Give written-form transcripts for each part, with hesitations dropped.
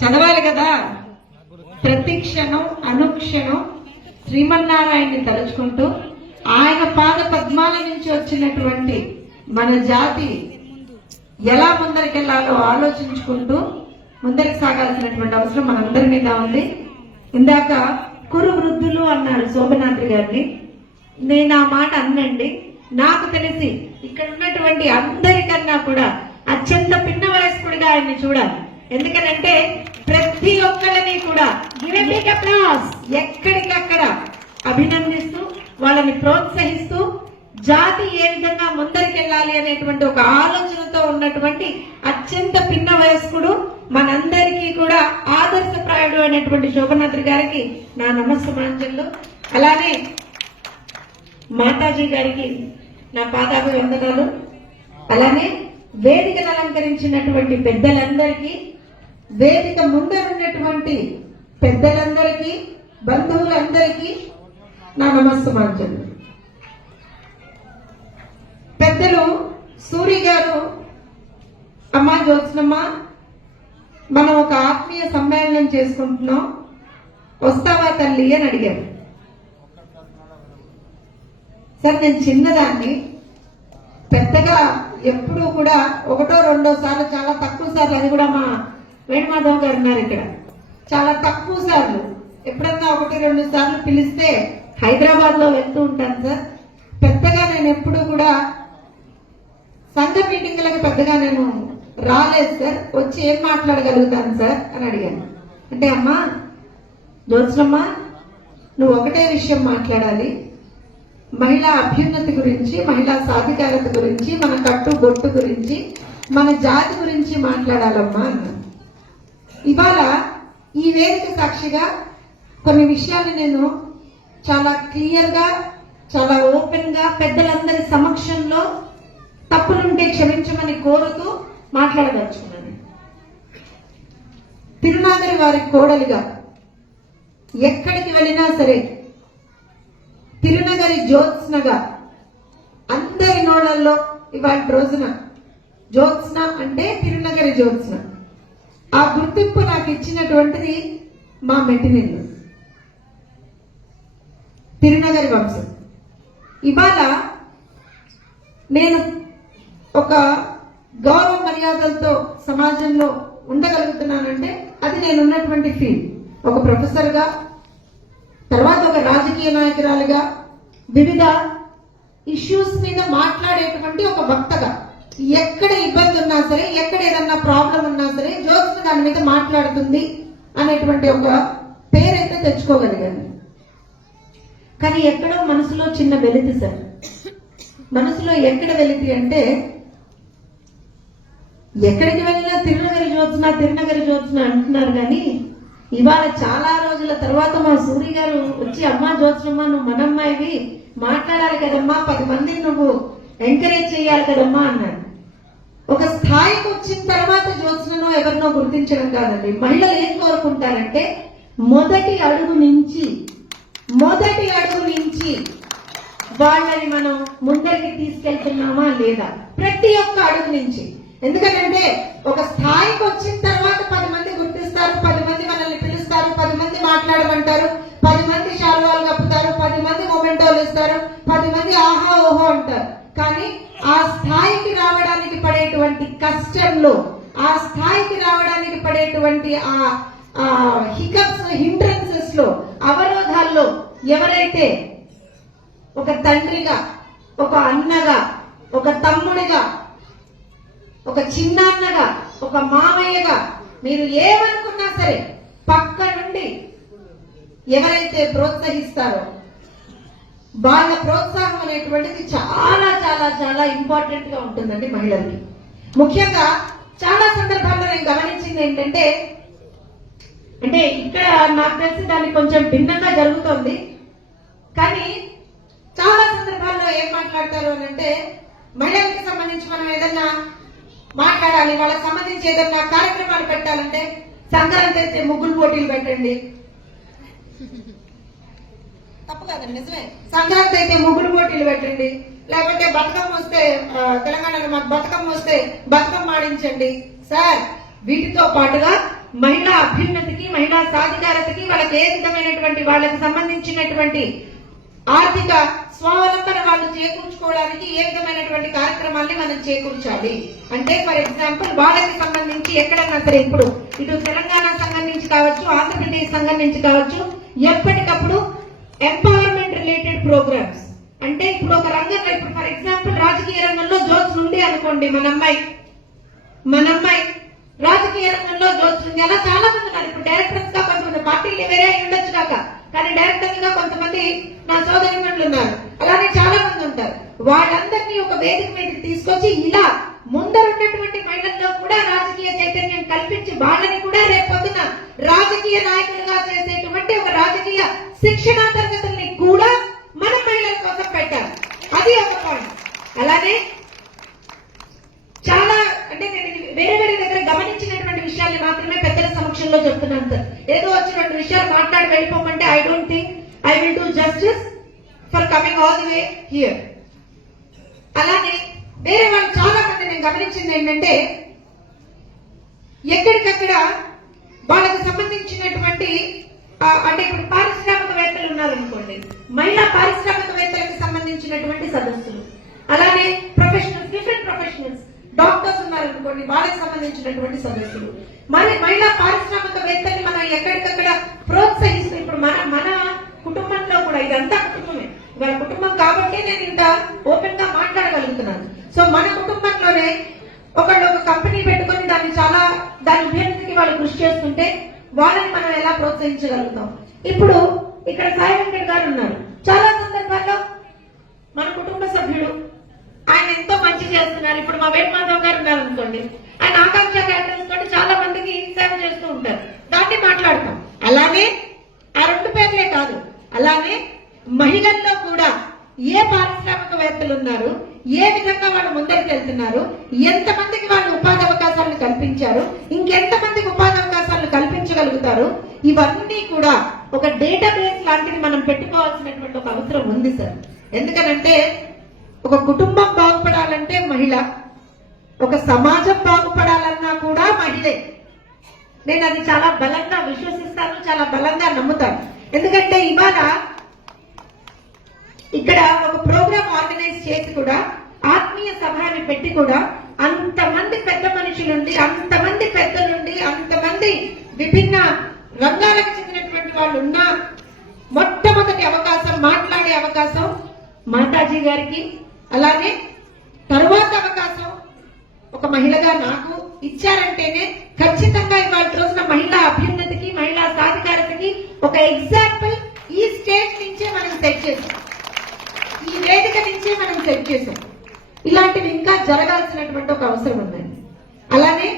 చదవాలి కదా. ప్రతి క్షణం అనుక్షణం శ్రీమన్నారాయణని తలుచుకుంటూ ఆయన పాద పద్మాల నుంచి వచ్చినటువంటి మన జాతి ఎలా ముందరికెళ్లాలో ఆలోచించుకుంటూ ముందరికి సాగాల్సినటువంటి అవసరం మనందరి మీద ఉంది. ఇందాక కురు వృద్ధులు అన్నారు శోభనాద్రి గారిని. నేను ఆ మాట అన్నండి. నాకు తెలిసి ఇక్కడ ఉన్నటువంటి అందరికన్నా కూడా అత్యంత పిన్న వయస్కుడిగా ఆయన్ని చూడాలి. ఎందుకంటే ప్రతి ఒక్కరిని కూడా ఎక్కడికక్కడ అభినందిస్తూ వాళ్ళని ప్రోత్సహిస్తూ జాతి ఏ విధంగా ముందరికెళ్ళాలి అనేటువంటి ఒక ఆలోచనతో ఉన్నటువంటి అత్యంత పిన్న వయస్కుడు, మనందరికీ కూడా ఆదర్శప్రాయుడు అనేటువంటి శోభనాద్రి గారికి నా నమస్కారాంజలు. అలానే మాతాజీ గారికి నా పాదాభివందనాలు. అలానే వేదికను అలంకరించినటువంటి పెద్దలందరికీ, వేదిక ముందరున్నటువంటి పెద్దలందరికీ, బంధువులందరికీ నా నమస్కారాంజలు. పెద్దలు సూరి గారు, అమ్మా జ్యోత్స్నమ్మ, మనం ఒక ఆత్మీయ సమ్మేళనం చేసుకుంటున్నాం, వస్తావా తల్లి అని అడిగారు. సార్ నేను చిన్నదాన్ని, పెద్దగా ఎప్పుడూ కూడా ఒకటో రెండో సార్లు, చాలా తక్కువ సార్లు, అది కూడా మా వేణుమాధవ్ గారు ఉన్నారు ఇక్కడ, చాలా తక్కువ సార్లు, ఎప్పుడన్నా ఒకటి రెండు సార్లు పిలిస్తే హైదరాబాద్ లో వెళ్తూ ఉంటాను సార్. పెద్దగా నేను ఎప్పుడు కూడా సంఘ మీటింగ్లకు పెద్దగా నేను రాలేదు సార్. వచ్చి ఏం మాట్లాడగలుగుతాను సార్ అని అడిగాను. అంటే అమ్మా జ్యోత్స్నమ్మ, నువ్వు ఒకటే విషయం మాట్లాడాలి, మహిళా అభ్యున్నతి గురించి, మహిళా సాధికారత గురించి, మన కట్టు బొట్టు గురించి, మన జాతి గురించి మాట్లాడాలమ్మా అన్నాను. ఇవాళ ఈ వేదిక సాక్షిగా కొన్ని విషయాలు నేను చాలా క్లియర్ గా, చాలా ఓపెన్ గా పెద్దలందరి సమక్షంలో తప్పులుంటే క్షమించమని కోరుతూ మాట్లాడదలుచుకున్నాను. తిరునాగరి వారి కోడలిగా ఎక్కడికి వెళ్ళినా సరే తిరునగరి జ్యోత్స్నగా అందరి నోళ్లలో ఇవాళ రోజున జ్యోత్స్న అంటే తిరునగరి జ్యోత్స్న. ఆ గుర్తింపు నాకు ఇచ్చినటువంటిది మా మెట్టినిల్లు, తిరునగరి వంశం. ఇవాళ నేను ఒక గౌరవ మర్యాదలతో సమాజంలో ఉండగలుగుతున్నానంటే అది నేను ఉన్నటువంటి ఫీల్డ్. ఒక ప్రొఫెసర్గా, తర్వాత ఒక రాజకీయ నాయకురాలుగా, వివిధ ఇష్యూస్ మీద మాట్లాడేటువంటి ఒక వక్తగా, ఎక్కడ ఇబ్బంది ఉన్నా సరే, ఎక్కడ ఏదన్నా ప్రాబ్లం ఉన్నా సరే జ్యోత్స్న దాని మీద మాట్లాడుతుంది అనేటువంటి ఒక పేరైతే తెచ్చుకోగలిగాను. కానీ ఎక్కడో మనసులో చిన్న వెలితి సార్. మనసులో ఎక్కడ వెలితి అంటే, ఎక్కడికి వెళ్ళినా తిరునగరి జ్యోత్స్న, తిరునగరి జ్యోత్స్న అంటున్నారు. కానీ ఇవాళ చాలా రోజుల తర్వాత మా సూరి గారు వచ్చి, అమ్మా జ్యోత్స్నమ్మ, నువ్వు మనమ్మాయివి, మాట్లాడాలి కదమ్మా, 10 మందిని నువ్వు ఎంకరేజ్ చేయాలి కదమ్మా అన్నాడు. ఒక స్థాయికి వచ్చిన తర్వాత జ్యోత్స్నను ఎవరినో గుర్తించడం కాదండి. మహిళలు ఏం కోరుకుంటారంటే మొదటి అడుగు నుంచి వాళ్ళని మనం ముందరికి తీసుకెళ్తున్నామా లేదా, ప్రతి ఒక్క అడుగు నుంచి. ఎందుకంటే ఒక స్థాయికి వచ్చిన తర్వాత 10 మంది గుర్తిస్తారు, 10 మంది మనల్ని పిలుస్తారు, 10 మంది మాట్లాడమంటారు, 10 మంది శాలువాలు కప్పుతారు, 10 మంది మొమెంటోలు ఇస్తారు, 10 మంది ఆహా ఓహో అంటారు. కానీ ఆ స్థాయికి రావడానికి పడేటువంటి కష్టంలో, ఆ స్థాయికి రావడానికి పడేటువంటి ఆ హికప్స్, హిండ్రన్సెస్ లో, అవరోధాల్లో ఎవరైతే ఒక తండ్రిగా, ఒక అన్నగా, ఒక తమ్ముడిగా, ఒక చిన్నాన్నగా, ఒక మామయ్యగా, మీరు ఏమనుకున్నా సరే పక్క నుండి ఎవరైతే ప్రోత్సహిస్తారో వాళ్ళ ప్రోత్సాహం అనేటువంటిది చాలా చాలా చాలా ఇంపార్టెంట్ గా ఉంటుందండి మహిళలకి. ముఖ్యంగా చాలా సందర్భాల్లో నేను గమనించింది ఏంటంటే, అంటే ఇక్కడ నాకు తెలిసి దానికి కొంచెం భిన్నంగా జరుగుతోంది. కానీ చాలా సందర్భాల్లో ఏం మాట్లాడతారు అని అంటే, మహిళలకు సంబంధించి మనం ఏదన్నా మాట్లాడాలి, వాళ్ళకి సంబంధించి ఏదన్నా కార్యక్రమాలు పెట్టాలంటే సంక్రాంతి అయితే ముగ్గులు పోటీలు పెట్టండి. తప్పు కాదండి, నిజమే. సంక్రాంతి అయితే ముగ్గులు పోటీలు పెట్టండి, లేకపోతే బతుకమ్మ వస్తే, తెలంగాణలో మాకు బతుకమ్మ వస్తే బతుకమ్మ ఆడించండి. సార్ వీటితో పాటుగా మహిళా అభ్యున్నతికి, మహిళా సాధికారతకి, వాళ్ళకి ఏ విధమైనటువంటి వాళ్ళకి సంబంధించినటువంటి ఆర్థిక స్వావలంబన వాళ్ళు చేకూర్చుకోవడానికి ఏ విధమైనటువంటి కార్యక్రమాల్ని మనం చేకూర్చాలి అంటే, ఫర్ ఎగ్జాంపుల్ వాళ్ళకి సంబంధించి ఎక్కడన్నా సరే, ఇప్పుడు ఇటు తెలంగాణ సంఘం నుంచి కావచ్చు, ఆంధ్రప్రదేశ్ సంఘం నుంచి కావచ్చు, ఎప్పటికప్పుడు ఎంపవర్మెంట్ రిలేటెడ్ ప్రోగ్రామ్స్ అంటే, ఇప్పుడు ఒక రంగంలో, ఇప్పుడు ఫర్ ఎగ్జాంపుల్ రాజకీయ రంగంలో జోత్స్ ఉంది అనుకోండి, మన అమ్మాయి రాజకీయ రంగంలో జోత్స్ ఉంది. అలా చాలా మంది ఉన్నారు. ఇప్పుడు డైరెక్టర్స్ గా కొంతమంది పార్టీలు వేరే ఉండొచ్చు కాక, కానీ డైరెక్టర్ గా కొంతమంది నా సోదరిమణులు ఉన్నారు. అలానే చాలా మంది ఉంటారు. వాళ్ళందరినీ ఒక వేదిక మీదకి తీసుకొచ్చి ఇలా ముందరున్నటువంటి మహిళల్లో కూడా రాజకీయ చైతన్యం కల్పించి వాళ్ళని కూడా రేపొద్దున రాజకీయ నాయకులుగా చేసేటువంటి ఒక రాజకీయ శిక్షణా తరగతుల్ని కూడా మనం మహిళల కోసం పెట్టాలి. అది ఒక పాయింట్. అలానే చాలా అంటే నేను వేరే వేరే దగ్గర గమనించినటువంటి విషయాన్ని మాత్రమే పెద్దల సమక్షంలో చెప్తున్నాను సార్. ఏదో వచ్చినటువంటి విషయాలు మాట్లాడి వెళ్ళిపోమంటే I don't think I will do justice for coming all the way here. అలానే వేరే వాళ్ళు చాలా మంది నేను గమనించింది ఏంటంటే, ఎక్కడికక్కడ వాళ్ళకి సంబంధించినటువంటి అంటే ఇప్పుడు పారిశ్రామికవేత్తలు ఉన్నారనుకోండి, మహిళా పారిశ్రామికవేత్తలకు సంబంధించినటువంటి సదస్సులు, అలానే ప్రొఫెషనల్స్, డిఫరెంట్ ప్రొఫెషనల్స్, డాక్టర్స్ ఉన్నారనుకోండి, వాళ్ళకి సంబంధించినటువంటి సదస్సులు, మరి మహిళా పారిశ్రామికవేత్తల్ని మనం ఎక్కడికక్కడ ప్రోత్సహిస్తూ, ఇప్పుడు మన కుటుంబంలో కూడా ఇదంతా కుటుంబమే, వాళ్ళ కుటుంబం కాబట్టి నేను ఇంత ఓపెన్ గా మాట్లాడగలుగుతున్నాను. సో మన కుటుంబంలోనే ఒక కంపెనీ పెట్టుకుని దాని అభ్యర్థికి వాళ్ళు కృషి చేస్తుంటే వాళ్ళని మనం ఎలా ప్రోత్సహించగలుగుతాం? ఇప్పుడు ఇక్కడ సాయి వెంకట్ గారు ఉన్నారు. చాలా సందర్భాల్లో మన కుటుంబ సభ్యుడు, ఆయన ఎంతో మంచి చేస్తున్నారు. ఇప్పుడు మా వేణుమాధవ్ గారు ఉన్నారు అనుకోండి, ఆయన ఆకాంక్ష క్యాటరింగ్స్ తోటి చాలా మందికి సేవ చేస్తూ ఉంటారు. దాన్ని మాట్లాడతాం. అలానే ఆ రెండు పేర్లే కాదు, అలానే మహిళల్లో కూడా ఏ పారిశ్రామికవేత్తలు ఉన్నారు, ఏ విధంగా వాళ్ళు ముందరికి వెళ్తున్నారు, ఎంతమందికి వాళ్ళు ఉపాధి అవకాశాలను కల్పించారు, ఇంకెంతమందికి ఉపాధి అవకాశాలను కల్పించగలుగుతారు, ఇవన్నీ కూడా ఒక డేటాబేస్ లాంటిది మనం పెట్టుకోవాల్సినటువంటి ఒక అవసరం ఉంది సార్. ఎందుకనంటే ఒక కుటుంబం బాగుపడాలంటే మహిళ, ఒక సమాజం బాగుపడాలన్నా కూడా మహిళే. నేను అది చాలా బలంగా విశ్వసిస్తాను, చాలా బలంగా నమ్ముతాను. ఎందుకంటే ఇవాళ ఇక్కడ ఒక ప్రోగ్రామ్ ఆర్గనైజ్ చేసి కూడా, ఆత్మీయ సభ అని పెట్టి కూడా, అంతమంది పెద్ద మనుషులుండి, అంతమంది పెద్దలుండి, అంతమంది విభిన్న రంగాలకు చెందినటువంటి వాళ్ళు ఉన్న మొట్టమొదటి అవకాశం, మాట్లాడే అవకాశం మాతాజీ గారికి, అలానే తరువాత అవకాశం ఒక మహిళగా నాకు ఇచ్చారంటేనే ఖచ్చితంగా ఇవాళ రోజున మహిళా అభ్యున్నతికి, మహిళా సాధికారతకి ఒక ఎగ్జాంపుల్ ఈ స్టేజ్ నుంచే మనం సెట్ చేసాం, ఈ వేదిక నుంచే మనం సెట్ చేసాం. ఇలాంటివి ఇంకా జరగాల్సినటువంటి ఒక అవసరం ఉందండి. అలానే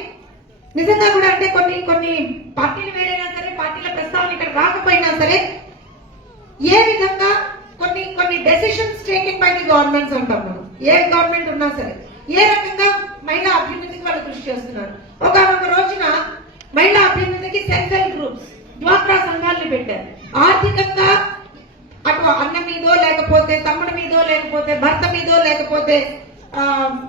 నిజంగా కూడా అంటే కొన్ని పార్టీలు వేరైనా సరే, పార్టీల ప్రస్తావన ఇక్కడ రాకపోయినా సరే, ఏ విధంగా కొన్ని decisions taking by the governments అంటాం మనం. ఏ గవర్నమెంట్ ఉన్నా సరే ఏ రకంగా మహిళా అభ్యున్నతికి వాళ్ళు కృషి చేస్తున్నారు. ఒక రోజున మహిళా అభ్యున్నతికి సెల్ఫ్ హెల్ప్ గ్రూప్స్, డ్వాక్రా సంఘాలను పెట్టారు. ఆర్థికంగా అటు అన్న మీదో, లేకపోతే తమ్ముడి మీదో, లేకపోతే భర్త మీదో, లేకపోతే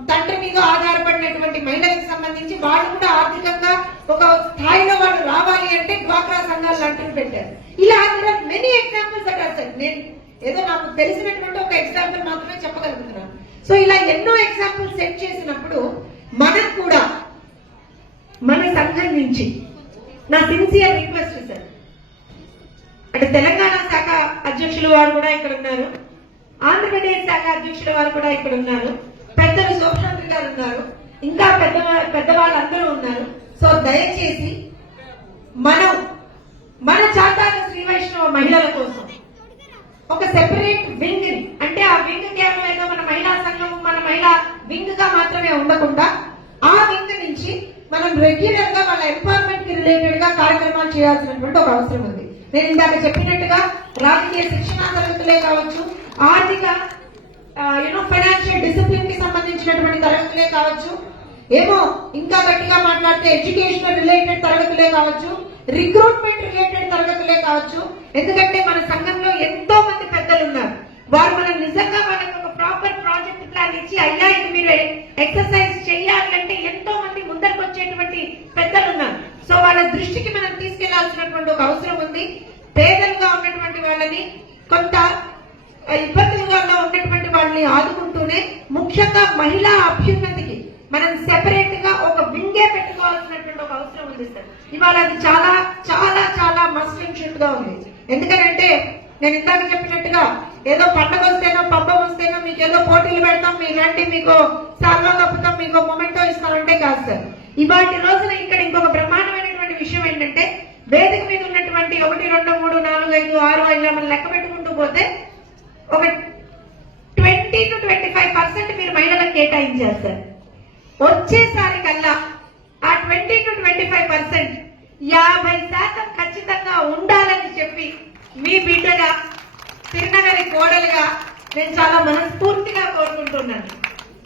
తండ్రి మీద ఆధారపడినటువంటి మహిళలకు సంబంధించి వాళ్ళు కూడా ఆర్థికంగా ఒక స్థాయిలో వాళ్ళు రావాలి అంటే డ్వాక్రా సంఘాలు లాంటివి పెట్టారు. ఇలా మెనీ ఎగ్జాంపుల్స్ అటార్ సార్. నేను ఏదో నాకు తెలిసినటువంటి ఒక ఎగ్జాంపుల్ మాత్రమే చెప్పగలుగుతున్నాను. సో ఇలా ఎన్నో ఎగ్జాంపుల్స్ సెట్ చేసినప్పుడు మనం కూడా మన సంఘం నుంచి నా సిన్సియర్ రిక్వెస్ట్ సార్, అంటే తెలంగాణ శాఖ అధ్యక్షుల వారు కూడా ఇక్కడ ఉన్నారు, ఆంధ్రప్రదేశ్ శాఖ అధ్యక్షుల వారు కూడా ఇక్కడ ఉన్నారు, పెద్దలు శోభనాథ్ గారు ఉన్నారు, ఇంకా పెద్దవాళ్ళందరూ ఉన్నారు. సో దయచేసి మనం మన చాతాల శ్రీ వైష్ణవ మహిళల కోసం ఒక సెపరేట్ వింగ్ ని, అంటే ఆ వింగ్ కేవలం ఏదో మన మహిళా సంఘం, మన మహిళా వింగ్ గా మాత్రమే ఉండకుండా ఆ వింగ్ నుంచి మనం రెగ్యులర్ గా వాళ్ళ ఎంపవర్మెంట్ కి రిలేటెడ్ గా కార్యక్రమాలు చేయాల్సినటువంటి ఒక అవసరం ఉంది. నేను ఇందాక చెప్పినట్టుగా రాజకీయ శిక్షణా తరగతులే కావచ్చు, ఆర్థిక ఫైనాన్షియల్ డిసిప్లిన్ కి సంబంధించినటువంటి తరగతులే కావచ్చు, ఏమో ఇంకా గట్టిగా మాట్లాడితే ఎడ్యుకేషనల్ రిలేటెడ్ తరగతులే కావచ్చు, రిక్రూట్మెంట్ రిలేటెడ్ తరగతులే కావచ్చు. ఎందుకంటే మన సంఘంలో ఎంతో మంది పెద్దలు ఉన్నారు. వారు మనం నిజంగా వాళ్ళకి ఒక ప్రాపర్ ప్రాజెక్ట్ ప్లాన్ ఇచ్చి, అయ్యా ఇది మీరు ఎక్సర్సైజ్ చేయాలి అంటే ఎంతో మంది ముందరికి వచ్చేటువంటి పెద్దలు దృష్టికి మనం తీసుకెళ్లాల్సినటువంటి ఒక అవసరం ఉంది. పేదలుగా ఉన్నటువంటి వాళ్ళని, కొంత ఇబ్బందులలో ఉన్నటువంటి వాళ్ళని ఆదుకుంటూనే ముఖ్యంగా మహిళా అభ్యున్నతికి మనం సెపరేట్ గా ఒక వింగే పెట్టుకోవాల్సినటువంటి ఒక అవసరం ఉంది సార్. ఇవాళ అది చాలా చాలా చాలా మస్ట్ అండ్ షుడ్ గా ఉంది. ఎందుకంటే నేను ఇందాక చెప్పినట్టుగా ఏదో పండగ వస్తేనో పబ్బం వస్తేనో మీకు ఏదో పోటీలు పెడతాం, మీలాంటి మీకు సాల్వా కప్పుతాం, మీకు మొమెంటో ఇస్తామంటే కాదు సార్. ఇవాటి రోజున ఇక్కడ ఇంకొక బ్రహ్మాండమైనటువంటి విషయం ఏంటంటే, వేదిక మీద ఉన్నటువంటి 1, 2, 3, 4, 5, 6 ఇలా మనం లెక్క పెట్టుకుంటూ పోతే ఒక 20 to 25% మీరు మహిళలకు కేటాయించారు సార్. వచ్చేసారి కల్లా ఆ 20 to 25% 50% ఖచ్చితంగా ఉండాలని చెప్పి మీ బిడ్డగా, తిరునగరి కోడలుగా నేను చాలా మనస్ఫూర్తిగా కోరుకుంటున్నాను.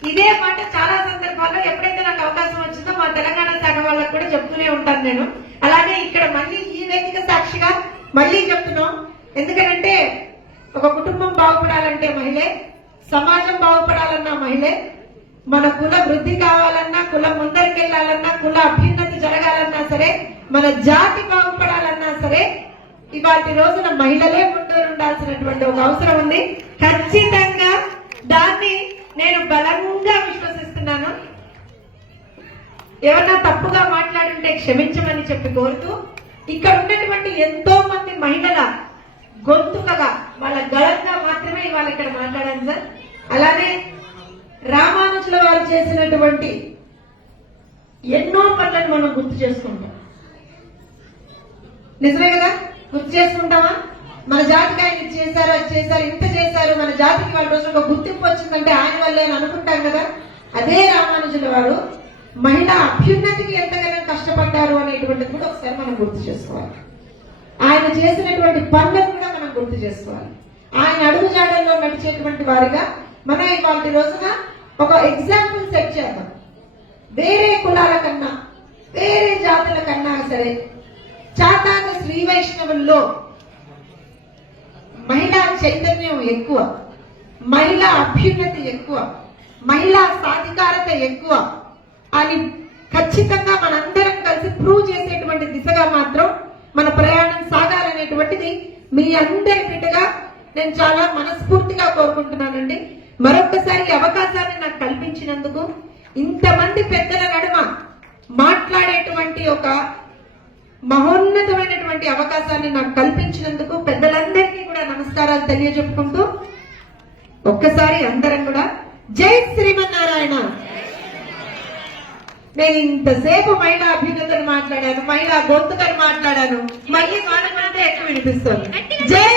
ఇదే మాట చాలా సందర్భాల్లో ఎప్పుడైతే నాకు అవకాశం వచ్చిందో మా తెలంగాణ శాఖ వాళ్ళకు కూడా చెప్తూనే ఉంటాను నేను. అలాగే ఇక్కడ మళ్ళీ ఈ వేదిక సాక్షిగా మళ్ళీ చెప్తున్నాం. ఎందుకంటే ఒక కుటుంబం బాగుపడాలంటే మహిళే, సమాజం బాగుపడాలన్నా మహిళే, మన కుల వృద్ధి కావాలన్నా, కులం ముందరికి వెళ్ళాలన్నా, కుల అభ్యున్నతి జరగాలన్నా సరే, మన జాతి బాగుపడాలన్నా సరే, ఇవాటి రోజున మహిళలే ముందుండాల్సినటువంటి ఒక అవసరం ఉంది. ఖచ్చితంగా దాన్ని నేను బలంగా విశ్వసిస్తున్నాను. ఎవరన్నా తప్పుగా మాట్లాడుంటే క్షమించమని చెప్పి కోరుతూ, ఇక్కడ ఉన్నటువంటి ఎంతో మంది మహిళల గొంతుకగా, వాళ్ళ గళంగా మాత్రమే ఇవాళ ఇక్కడ మాట్లాడాను సార్. అలానే రామానుజుల వారు చేసినటువంటి ఎన్నో పనులను మనం గుర్తు చేసుకుంటాం. నిజమే కదా? గుర్తు చేసుకుంటామా? మన జాతికి ఆయన ఇది చేశారు, అది చేశారు, ఇంత చేశారు, మన జాతికి వాళ్ళ రోజు ఒక గుర్తింపు వచ్చిందంటే ఆయన వల్లే అని అనుకుంటాం కదా. అదే రామానుజుల వారు మహిళా అభ్యున్నతికి ఎంతగానో కష్టపడ్డారు అనేటువంటిది కూడా ఒకసారి మనం గుర్తు చేసుకోవాలి. ఆయన చేసినటువంటి పనులను కూడా మనం గుర్తు చేసుకోవాలి. ఆయన అడుగుజాడల్లో నడిచేటువంటి వారిగా మనం ఇవాళ రోజున ఒక ఎగ్జాంపుల్ సెట్ చేద్దాం. వేరే కులాల కన్నా, వేరే జాతుల కన్నా సరే చాతాన శ్రీ వైష్ణవుల్లో మహిళా చైతన్యం ఎక్కువ, మహిళా అభ్యున్నతి ఎక్కువ, మహిళా సాధికారత ఎక్కువ అని ఖచ్చితంగా మనందరం కలిసి ప్రూవ్ చేసేటువంటి దిశగా మాత్రం మన ప్రయాణం సాగాలనేటువంటిది మీ అందరి బిడ్డగా నేను చాలా మనస్ఫూర్తిగా కోరుకుంటున్నానండి. మరొకసారి అవకాశాన్ని నాకు కల్పించినందుకు, ఇంతమంది పెద్దల నడుమ మాట్లాడేటువంటి ఒక మహోన్నతమైనటువంటి అవకాశాన్ని నాకు కల్పించినందుకు పెద్దలందరికీ కూడా నమస్కారాలు తెలియజెప్పుకుంటూ, ఒక్కసారి అందరం కూడా జై శ్రీమన్నారాయణ. నేను ఇంతసేపు మహిళా అభ్యున్నతను మాట్లాడాను, మహిళా గొంతుకని మాట్లాడాను, మళ్ళీ మాట్లాడితే ఎక్కువ వినిపిస్తుంది. జై